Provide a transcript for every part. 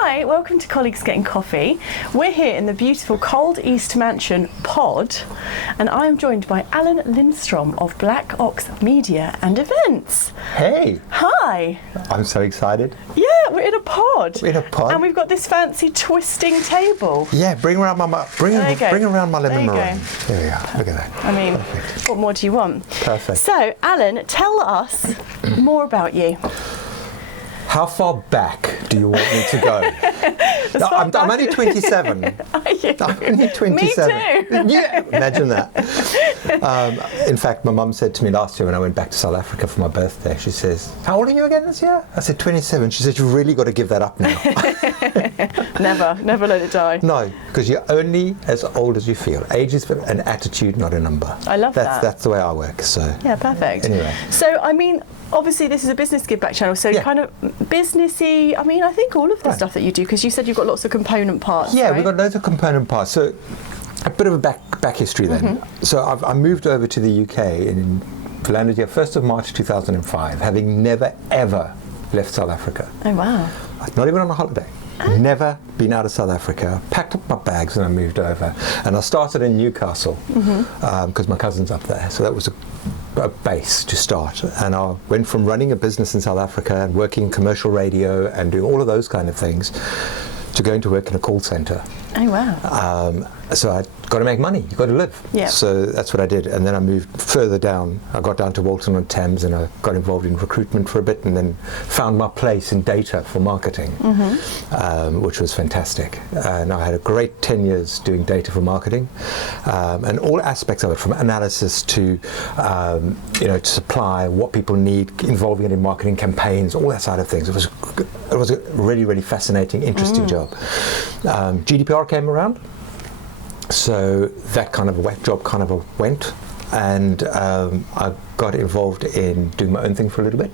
Hi, welcome to Colleagues Getting Coffee. We're here in the beautiful Cold East Mansion pod, and I am joined by Alan Lindstrom of Black Ox Media and Events. Hey! Hi! I'm so excited. Yeah, we're in a pod. We're in a pod. And we've got this fancy twisting table. Yeah, bring around my living room. There we are. Look at that. I mean, perfect. What more do you want? Perfect. So, Alan, tell us more about you. How far back do you want me to go? I'm only 27. Are you? I'm only 27. Me too. Yeah, imagine that. In fact, my mum said to me last year when I went back to South Africa for my birthday, she says, "How old are you again this year?" I said, 27. She said, "You've really got to give that up now." Never let it die. No, because you're only as old as you feel. Age is an attitude, not a number. I love that. That's the way I work. So yeah, perfect. Anyway. So, I mean, obviously this is a business give back channel, so kind of businessy. I mean, I think all of the stuff that you do, because you said you've got lots of component parts. Yeah, right? we've got loads of component parts. So a bit of a back history then. So I moved over to the UK and landed here 1st of March 2005, having never ever left South Africa. Oh wow. Not even on a holiday. Never been out of South Africa. Packed up my bags and I moved over. And I started in Newcastle because my cousin's up there. So that was a base to start. And I went from running a business in South Africa and working in commercial radio and doing all of those kind of things to going to work in a call centre. Oh wow. So I got to make money. You got to live. Yeah. So that's what I did, and then I moved further down. I got down to Walton-on-Thames, and I got involved in recruitment for a bit, and then found my place in data for marketing, which was fantastic. And I had a great 10 years doing data for marketing, and all aspects of it, from analysis to to supply, what people need, involving it in marketing campaigns, all that side of things. It was a really, really fascinating, interesting job. GDPR came around. So that kind of job kind of went, and I got involved in doing my own thing for a little bit,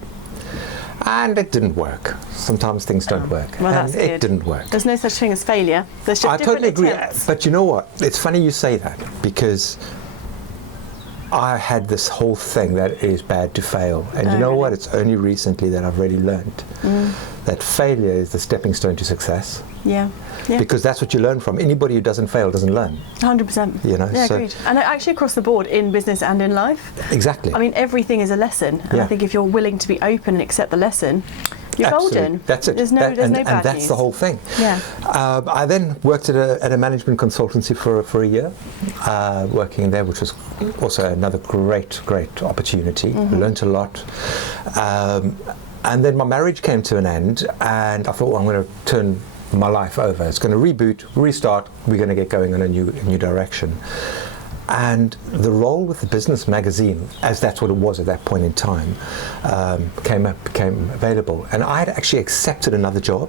and it didn't work. Sometimes things don't work, well, and that's good. It didn't work. There's no such thing as failure. There's just I totally agree, attempts. but you know what? It's funny you say that, because I had this whole thing that it is bad to fail, and you know what? It's only recently that I've really learned that failure is the stepping stone to success. Yeah. Because that's what you learn from. Anybody who doesn't fail doesn't learn. 100%. You know. Yeah, so agreed. And actually across the board, in business and in life. Exactly. I mean, everything is a lesson, and I think if you're willing to be open and accept the lesson, you're golden. That's it. There's no bad and that's news. the whole thing. Yeah. I then worked at a management consultancy for a year, working there, which was also another great opportunity. Learned a lot. And then my marriage came to an end, and I thought, well, I'm going to turn my life over. It's going to reboot, restart. We're going to get going in a new direction. And the role with the business magazine, as that's what it was at that point in time, became available. And I had actually accepted another job.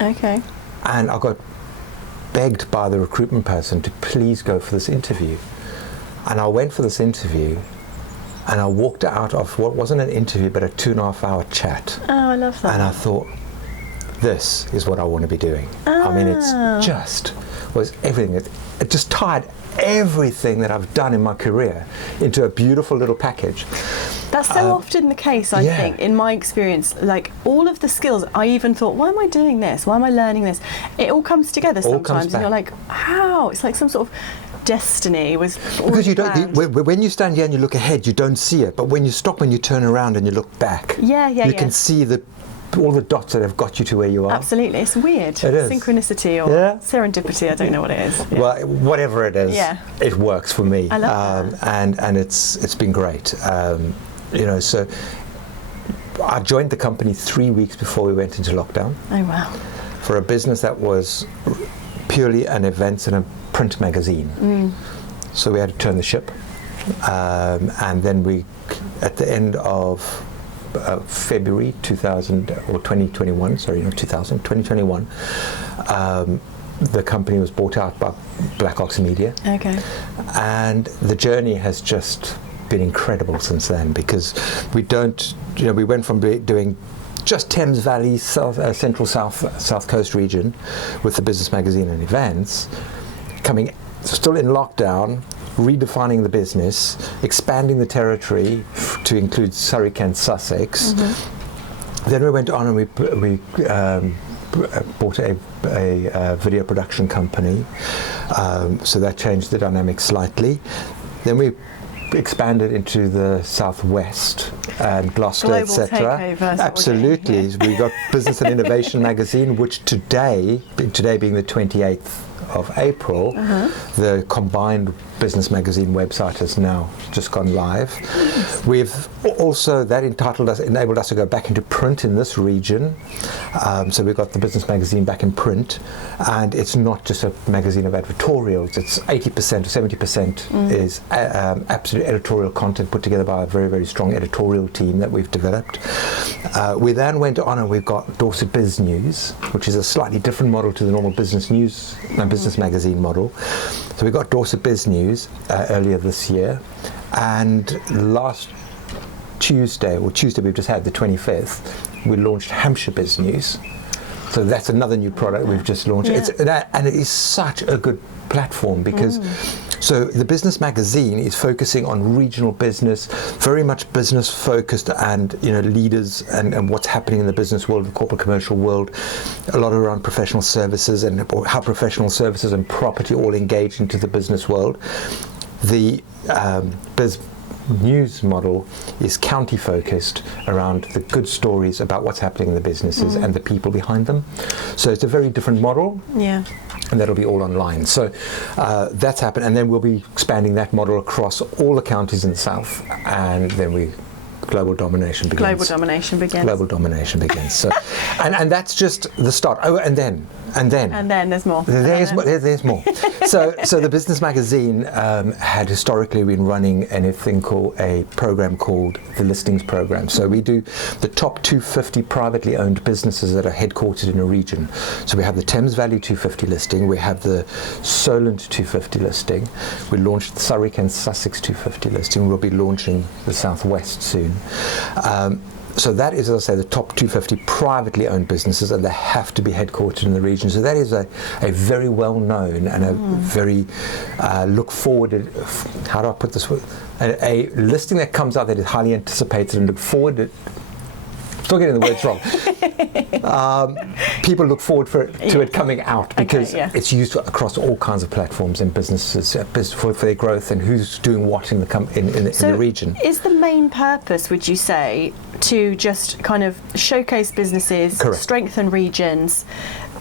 Okay. And I got begged by the recruitment person to please go for this interview. And I went for this interview, and I walked out of what wasn't an interview but a 2.5-hour chat. Oh, I love that. And I thought, this is what I want to be doing. I mean, was everything. It just tied everything that I've done in my career into a beautiful little package. That's so often the case, I think, in my experience. Like, all of the skills, I even thought, why am I doing this? Why am I learning this? It all comes together sometimes, and you're like, how? It's like some sort of destiny was because you don't. When you stand here and you look ahead, you don't see it. But when you stop and you turn around and you look back, you can see all the dots that have got you to where you are. Absolutely, it's weird. It is. Synchronicity or serendipity. I don't know what it is. Yeah. Well, whatever it is, it works for me. I love that. And it's been great. So I joined the company 3 weeks before we went into lockdown. Oh wow! For a business that was purely an events and a print magazine. So we had to turn the ship, and then we, at the end of February 2021, the company was bought out by Black Ox Media. Okay. And the journey has just been incredible since then, because we went from doing just Thames Valley, Central South Coast region with the business magazine and events, coming still in lockdown, redefining the business, expanding the territory to include Surrey, Kent, Sussex. Then we went on and we bought a video production company, so that changed the dynamic slightly. Then we expanded into the southwest and Gloucester, etc. Absolutely, we got Business and Innovation magazine, which today being the 28th of April, the combined business magazine website has now just gone live. We've also, that enabled us to go back into print in this region. So we've got the business magazine back in print, and it's not just a magazine of advertorials. It's 80% or 70% is absolute editorial content put together by a very, very strong editorial team that we've developed. We then went on and we've got Dorset Biz News, which is a slightly different model to the normal business news and business magazine model. So we got Dorset Biz News earlier this year, and last Tuesday we've just had, the 25th, we launched Hampshire Biz News. So that's another new product we've just launched. And it is such a good platform because so the business magazine is focusing on regional business, very much business focused, and leaders and what's happening in the business world, the corporate commercial world, a lot around professional services and how professional services and property all engage into the business world. The Biz News model is county focused around the good stories about what's happening in the businesses and the people behind them. So it's a very different model. Yeah. And that'll be all online. So that's happened, and then we'll be expanding that model across all the counties in the south, and then global domination begins. Global domination begins. So, and that's just the start. Oh, and then there's more. There's more. So the business magazine had historically been running a program called the Listings program. So we do the top 250 privately owned businesses that are headquartered in a region. So we have the Thames Valley 250 listing, we have the Solent 250 listing, we launched the Surrey and Sussex 250 listing, we'll be launching the Southwest soon. So that is, as I say, the top 250 privately owned businesses, and they have to be headquartered in the region. So that is a very well known and a very look forward. How do I put this? A listing that comes out that is highly anticipated and look forward. Still getting the words wrong. People look forward to it coming out because it's used across all kinds of platforms and businesses for their growth and who's doing what in the region. Is the main purpose, would you say, to just kind of showcase businesses, strengthen regions?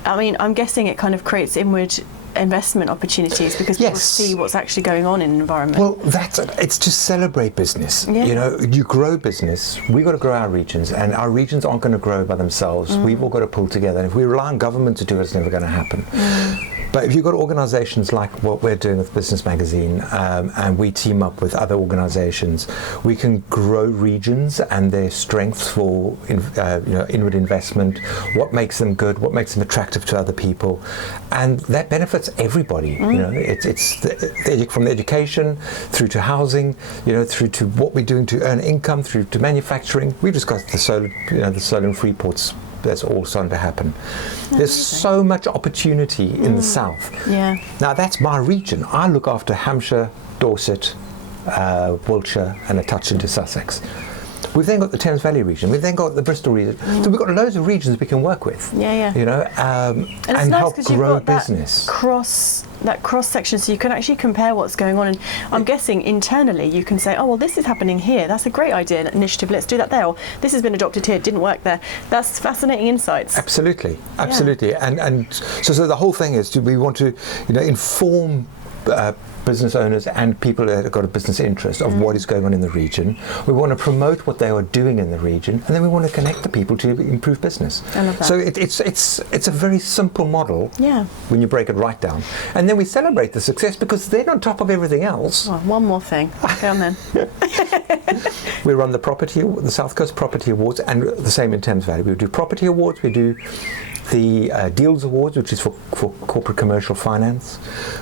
I mean, I'm guessing it kind of creates inward investment opportunities because people see what's actually going on in the environment. Well, it's to celebrate business. You grow business, we've got to grow our regions, and our regions aren't going to grow by themselves. We've all got to pull together, and if we rely on government to do it, it's never going to happen. But if you've got organizations like what we're doing with Business Magazine, and we team up with other organizations, we can grow regions and their strengths for inward investment, what makes them good, what makes them attractive to other people, and that benefits everybody. It's from the education through to housing, through to what we're doing to earn income, through to manufacturing. We've just got the solar and free ports. That's all starting to happen. There's so much opportunity in the south. Now that's my region. I look after Hampshire, Dorset, Wiltshire, and a touch into Sussex. We've then got the Thames Valley region. We've then got the Bristol region. So we've got loads of regions we can work with. And nice help grow business. That cross section, so you can actually compare what's going on. And I'm guessing internally you can say, oh well, this is happening here. That's a great idea, an initiative. Let's do that there. Or this has been adopted here. It didn't work there. That's fascinating insights. Absolutely. And so the whole thing is, we want to inform business owners and people that have got a business interest of what is going on in the region. We want to promote what they are doing in the region, and then we want to connect the people to improve business. I love that. So it's a very simple model when you break it right down. And then we celebrate the success because then on top of everything else... Oh, one more thing. Okay, on then. We run the South Coast Property Awards, and the same in Thames Valley. We do property awards, we do the Deals Awards, which is for corporate commercial finance.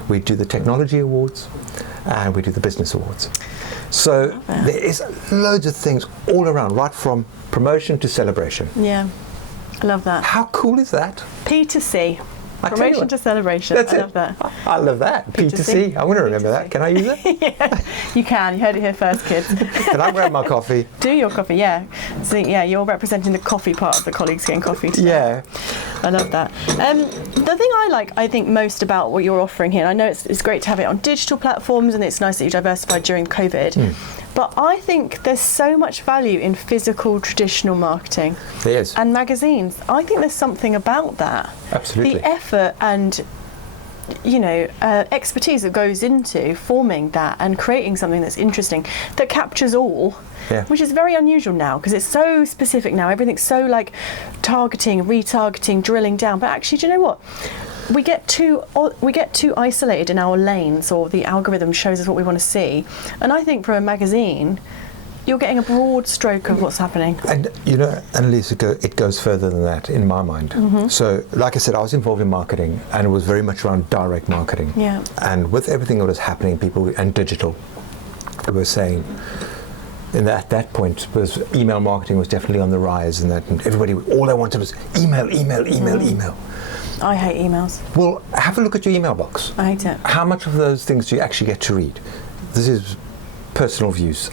We do the Technology Awards, and we do the Business Awards. So there is loads of things all around, right from promotion to celebration. Yeah, I love that. How cool is that? P2C. Promotion to celebration. That's I love that. I love that. P2C. I want to remember that. Can I use it? Yeah, you can. You heard it here first, kids. Can I grab my coffee? Do your coffee, yeah. So, yeah, you're representing the coffee part of the colleagues getting coffee today. Yeah. I love that. The thing I think most about what you're offering here, I know it's great to have it on digital platforms, and it's nice that you diversified during COVID, but I think there's so much value in physical traditional marketing. There is. And magazines. I think there's something about that. Absolutely. The effort and expertise that goes into forming that and creating something that's interesting, that captures all, which is very unusual now because it's so specific now. Everything's so like targeting, retargeting, drilling down. But actually, do you know what? We get too isolated in our lanes, or the algorithm shows us what we want to see. And I think for a magazine, you're getting a broad stroke of what's happening. And Annelies, it goes further than that in my mind. So, like I said, I was involved in marketing, and it was very much around direct marketing. Yeah. And with everything that was happening, people and digital, they were saying, at that point, was email marketing was definitely on the rise, and everybody, all they wanted was email. I hate emails. Well, have a look at your email box. I hate it. How much of those things do you actually get to read? This is personal views.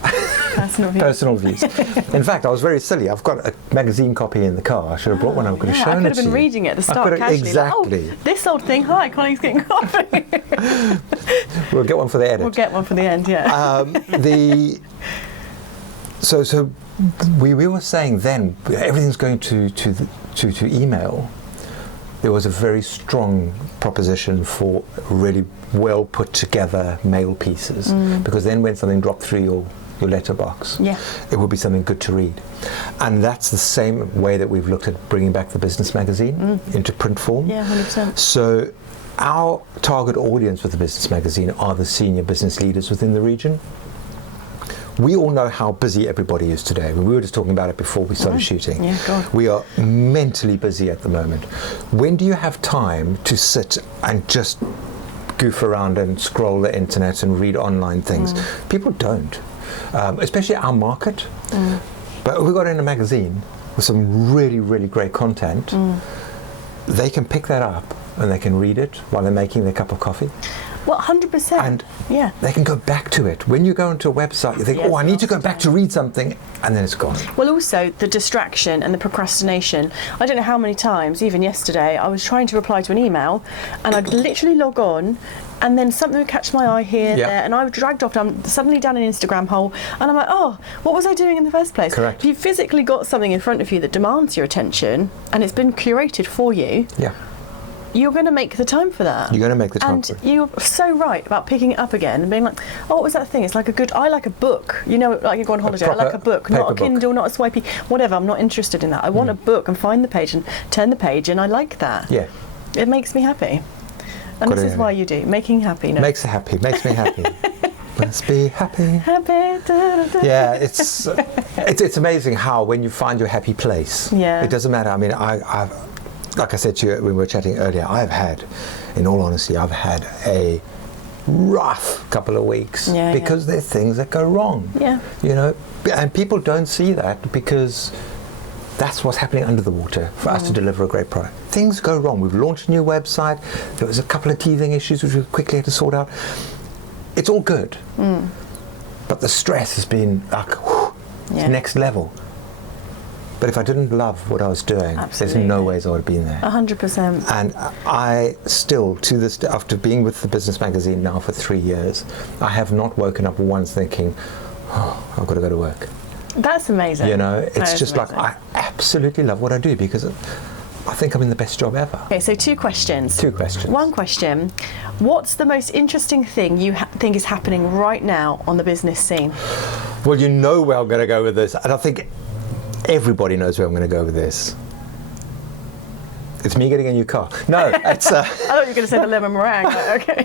Personal views. In fact, I was very silly. I've got a magazine copy in the car. I should have brought one. I could have shown it to you. I could have been reading it at the start casually. Exactly. Like, this old thing. Hi, colleagues getting coffee. We'll get one for the edit. We'll get one for the end. Yeah. So we were saying then everything's going to email. There was a very strong proposition for really well put together mail pieces, because then when something dropped through your letterbox, it would be something good to read. And that's the same way that we've looked at bringing back the business magazine into print form. Yeah, 100%. So our target audience with the business magazine are the senior business leaders within the region. We all know how busy everybody is today. We were just talking about it before we started shooting. Yeah, God. We are mentally busy at the moment. When do you have time to sit and just goof around and scroll the internet and read online things? People don't, especially our market. But we got in a magazine with some really, really great content. They can pick that up and they can read it while they're making their cup of coffee. Well, 100%. And they can go back to it. When you go onto a website, you think, I need to go back to read something, and then it's gone. Well, also, the distraction and the procrastination. I don't know how many times, even yesterday, I was trying to reply to an email, and I'd literally log on, and then something would catch my eye here, there, and I was dragged off, suddenly down an Instagram hole, and I'm like, what was I doing in the first place? Correct. If you've physically got something in front of you that demands your attention, and it's been curated for you, you're going to make the time for that. You're going to make the time for it. And you're so right about picking it up again and being like, what was that thing? It's like I like a book. Like you go on holiday, I like a book, not a Kindle, not a swipey, whatever. I'm not interested in that. I want a book and find the page and turn the page, and I like that. Yeah. It makes me happy. And this is why you do. Making happy. No? Makes me happy. Let's be happy. Happy. Yeah, it's amazing how when you find your happy place, it doesn't matter. I mean, I've like I said to you when we were chatting earlier, in all honesty, I've had a rough couple of weeks because there's things that go wrong. Yeah. And people don't see that because that's what's happening under the water for us to deliver a great product. Things go wrong. We've launched a new website. There was a couple of teething issues which we quickly had to sort out. It's all good. But the stress has been like, next level. But if I didn't love what I was doing, there's no ways I would have been there. 100%. And I still, to this day, after being with the business magazine now for 3 years, I have not woken up once thinking, I've got to go to work. That's amazing. It's just amazing. Like, I absolutely love what I do because I think I'm in the best job ever. Okay, so 2 questions. 2 questions. One question, what's the most interesting thing you think is happening right now on the business scene? Well, where I'm going to go with this. And I think everybody knows where I'm going to go with this. It's me getting a new car. No, it's... I thought you were going to say the lemon meringue. Okay.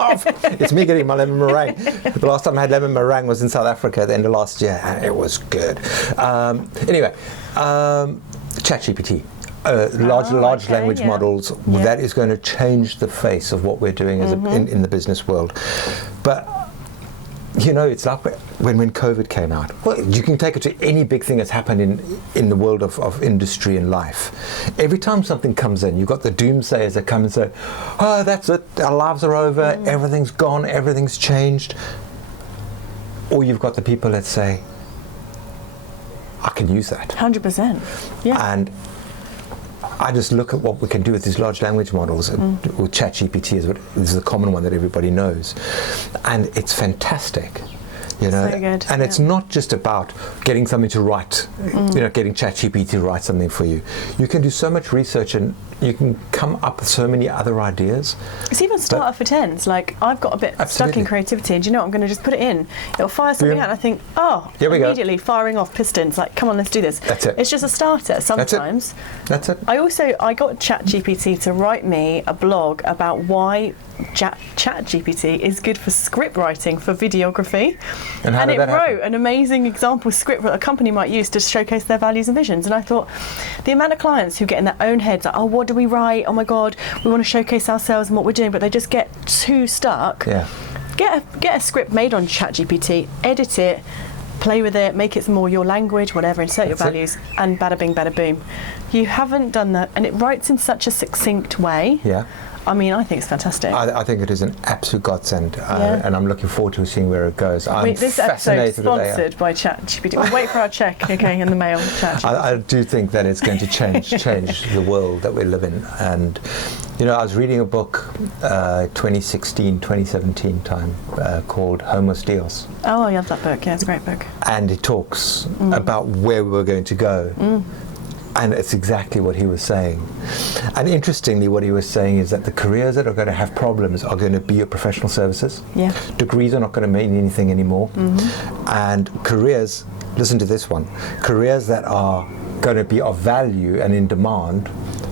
It's me getting my lemon meringue. The last time I had lemon meringue was in South Africa at the end of last year, and it was good. Anyway, ChatGPT. Large language models, that is going to change the face of what we're doing as in the business world. But you know, it's like when COVID came out. Well, you can take it to any big thing that's happened in the world of industry and life. Every time something comes in, you've got the doomsayers that come and say, oh, that's it, our lives are over, everything's gone, everything's changed. Or you've got the people that say, I can use that. 100%. Yeah. And I just look at what we can do with these large language models. Or ChatGPT is the common one that everybody knows. And it's fantastic. You know, so good, and it's not just about getting something to write, you know, getting ChatGPT to write something for you. You can do so much research and you can come up with so many other ideas. It's even starter for tens. Like, I've got a bit stuck in creativity, and do you know what? I'm going to just put it in. It'll fire something out, and I think, oh, immediately firing off pistons. Like, come on, let's do this. That's it. It's just a starter sometimes. That's it. I got ChatGPT to write me a blog about why ChatGPT is good for script writing for videography. And it wrote an amazing example script that a company might use to showcase their values and visions. And I thought, the amount of clients who get in their own heads, like, oh, what do we write? Oh my God, we want to showcase ourselves and what we're doing, but they just get too stuck. Yeah. Get a script made on ChatGPT, edit it, play with it, make it more your language, whatever, insert your values, and bada bing, bada boom. You haven't done that, and it writes in such a succinct way. Yeah. I mean, I think it's fantastic. I think it is an absolute godsend, and I'm looking forward to seeing where it goes. This episode's sponsored by ChatGPT. We'll wait for our check, okay, in the mail. I do think that it's going to change the world that we live in. And, you know, I was reading a book 2016-2017 time called Homos Deus. Oh, I love that book. Yeah, it's a great book. And it talks about where we were going to go. And it's exactly what he was saying. And interestingly, what he was saying is that the careers that are going to have problems are going to be your professional services. Yeah. Degrees are not going to mean anything anymore. And careers, listen to this one, careers that are going to be of value and in demand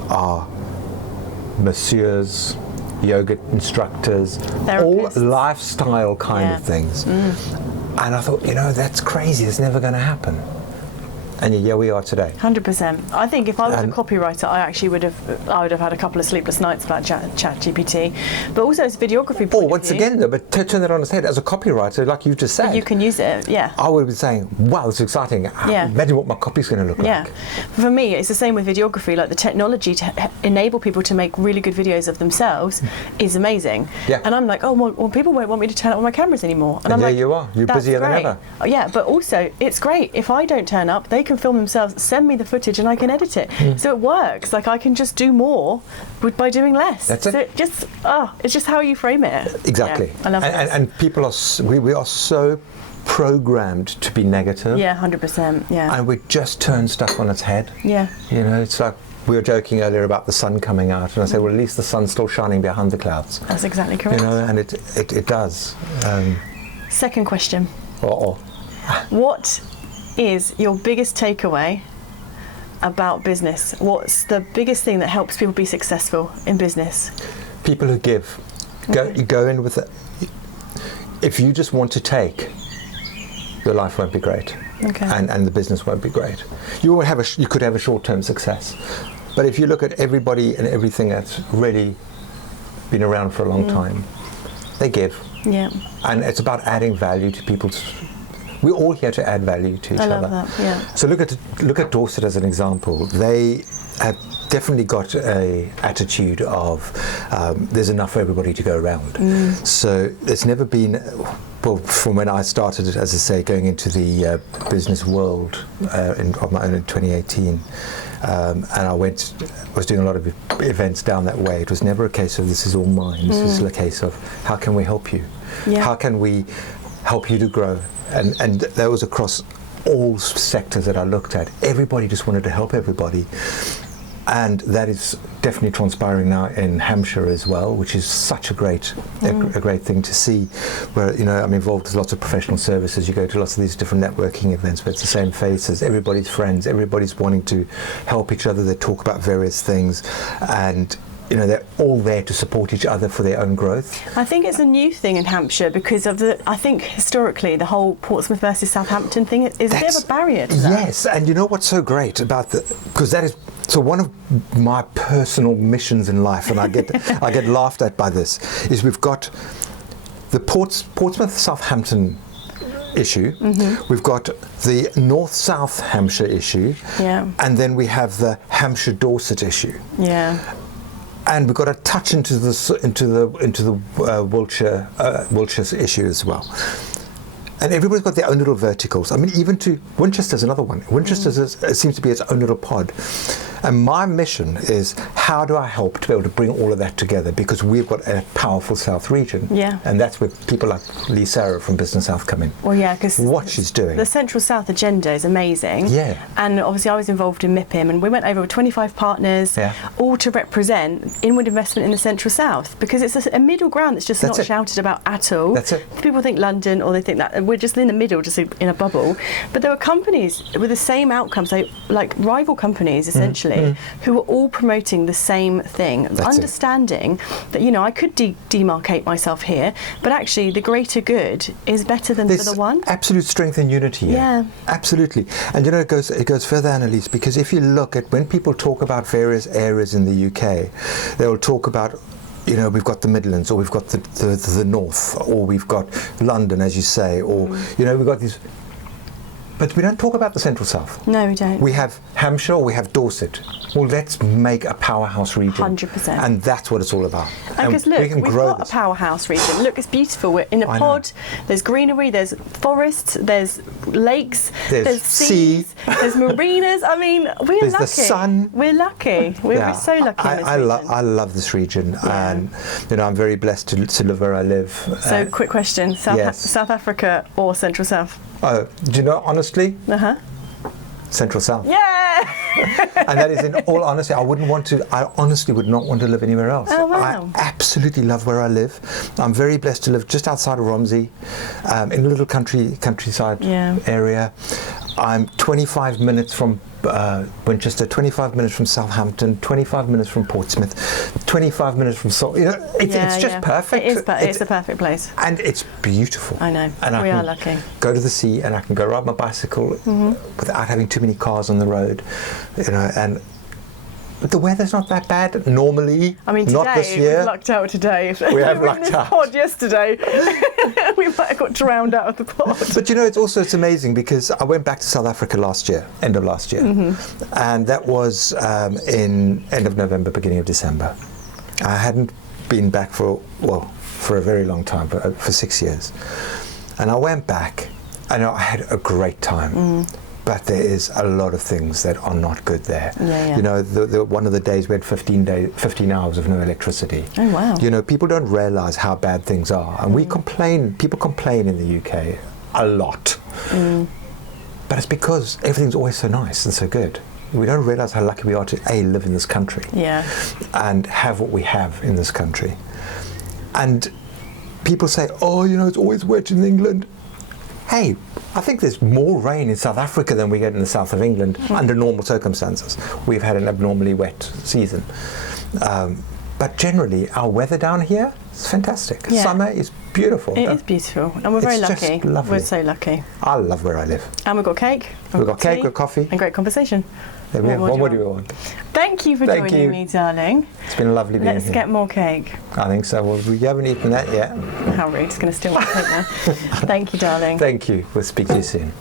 are masseurs, yoga instructors, therapists, all lifestyle kind of things. And I thought, you know, that's crazy. It's never going to happen. And here we are today. 100%. I think if I was a copywriter, I actually would have had a couple of sleepless nights about ChatGPT. But also as a videography point of once view, again, though, but turn that on its head. As a copywriter, like you just said, you can use it. Yeah. I would be saying, "Wow, this is exciting! Imagine what my copy's going to look like." For me, it's the same with videography. Like, the technology to enable people to make really good videos of themselves is amazing. Yeah. And I'm like, oh well, people won't want me to turn up on my cameras anymore. And I'm there like, you are. You're busier than ever. Yeah, but also it's great if I don't turn up. They can film themselves, send me the footage, and I can edit it. So it works. Like, I can just do more by doing less. That's it. So it's just how you frame it. Exactly. Yeah, I love it. And people are we are so programmed to be negative. Yeah, 100%. Yeah. And we just turn stuff on its head. Yeah. You know, it's like we were joking earlier about the sun coming out, and I said, well, at least the sun's still shining behind the clouds. That's exactly correct. You know, and it does. Second question. Uh-oh. What is your biggest takeaway about business? What's the biggest thing that helps people be successful in business? People who give. Go in with it. If you just want to take, your life won't be great. Okay. And the business won't be great. You could have a short-term success. But if you look at everybody and everything that's really been around for a long time, they give. Yeah. And it's about adding value to people's. We're all here to add value to each other. I love that, yeah. So look at Dorset as an example. They have definitely got a attitude of there's enough for everybody to go around. So it's never been, well, from when I started, as I say, going into the business world of my own in 2018, and I was doing a lot of events down that way. It was never a case of this is all mine. This is a case of how can we help you? Yeah. How can we help you to grow? And that was across all sectors that I looked at. Everybody just wanted to help everybody. And that is definitely transpiring now in Hampshire as well, which is such a great thing to see. Where, you know, I'm involved with lots of professional services. You go to lots of these different networking events, but it's the same faces. Everybody's friends. Everybody's wanting to help each other. They talk about various things, and you know, they're all there to support each other for their own growth. I think it's a new thing in Hampshire because of I think historically the whole Portsmouth versus Southampton thing is a bit of a barrier to that. Yes, and you know what's so great about because that is, so one of my personal missions in life, and I get laughed at by this, is we've got the Portsmouth Southampton issue. We've got the North-South Hampshire issue. And then we have the Hampshire-Dorset issue. And we've got to touch into the Wiltshire issue as well. And everybody's got their own little verticals. I mean, even to Winchester's another one. Winchester seems to be its own little pod. And my mission is, how do I help to be able to bring all of that together? Because we've got a powerful South region. And that's where people like Lee Sarah from Business South come in. Well, yeah, because what she's doing. The Central South agenda is amazing. And obviously I was involved in MIPIM, and we went over with 25 partners, all to represent inward investment in the Central South, because it's a middle ground that's just not shouted about at all. People think London, or they think that we're just in the middle, just in a bubble. But there were companies with the same outcomes, like rival companies, essentially, who were all promoting the same thing, understanding that, you know, I could demarcate myself here, but actually the greater good is better than for the one. Absolute strength and unity here. Absolutely. And you know, it goes further, Annelies, because if you look at when people talk about various areas in the UK, they'll talk about, you know, we've got the Midlands, or we've got the North, or we've got London, as you say, or, you know, we've got these. But we don't talk about the Central South. No, we don't. We have Hampshire, or we have Dorset. Well, let's make a powerhouse region. 100%. And that's what it's all about. Because look, we've got a powerhouse region. Look, it's beautiful. We're in a pod. There's greenery, there's forests, there's lakes, there's seas, there's marinas. I mean, we're lucky. There's the sun. We're lucky. We're so lucky in this region. I love this region. And, you know, I'm very blessed to live where I live. So, quick question. South Africa or Central South? Do you know, honestly? Central South. And that is, in all honesty, I honestly would not want to live anywhere else. Oh, wow. I absolutely love where I live. I'm very blessed to live just outside of Romsey, in a little countryside area. I'm 25 minutes from Winchester, 25 minutes from Southampton, 25 minutes from Portsmouth, 25 minutes from Salt. You know, it's just perfect. It's the perfect place. And it's beautiful. I know. And we are lucky. Go to the sea, and I can go ride my bicycle without having too many cars on the road. You know, but the weather's not that bad normally. I mean, today, not this year. We've lucked out today. We have lucked out. Pod yesterday, we might have got drowned out of the pod. But you know, it's amazing, because I went back to South Africa end of last year, and that was in end of November, beginning of December. I hadn't been back for a very long time, for 6 years, and I went back, and I had a great time. But there is a lot of things that are not good there. You know, one of the days we had 15 hours of no electricity. Oh, wow. You know, people don't realise how bad things are. And people complain in the UK a lot. But it's because everything's always so nice and so good. We don't realise how lucky we are to, live in this country. And have what we have in this country. And people say, oh, you know, it's always wet in England. Hey, I think there's more rain in South Africa than we get in the south of England under normal circumstances. We've had an abnormally wet season. But generally, our weather down here is fantastic. Summer is beautiful. It is beautiful. And we're very lucky. We're so lucky. I love where I live. And we've got cake. We've got cake, we've got coffee. And great conversation. What more do we want? Thank you for joining me, darling. It's been lovely being here. Let's get more cake. I think so. Well, we haven't eaten that yet. How rude. It's going to steal my cake now. Thank you, darling. Thank you. We'll speak to you soon.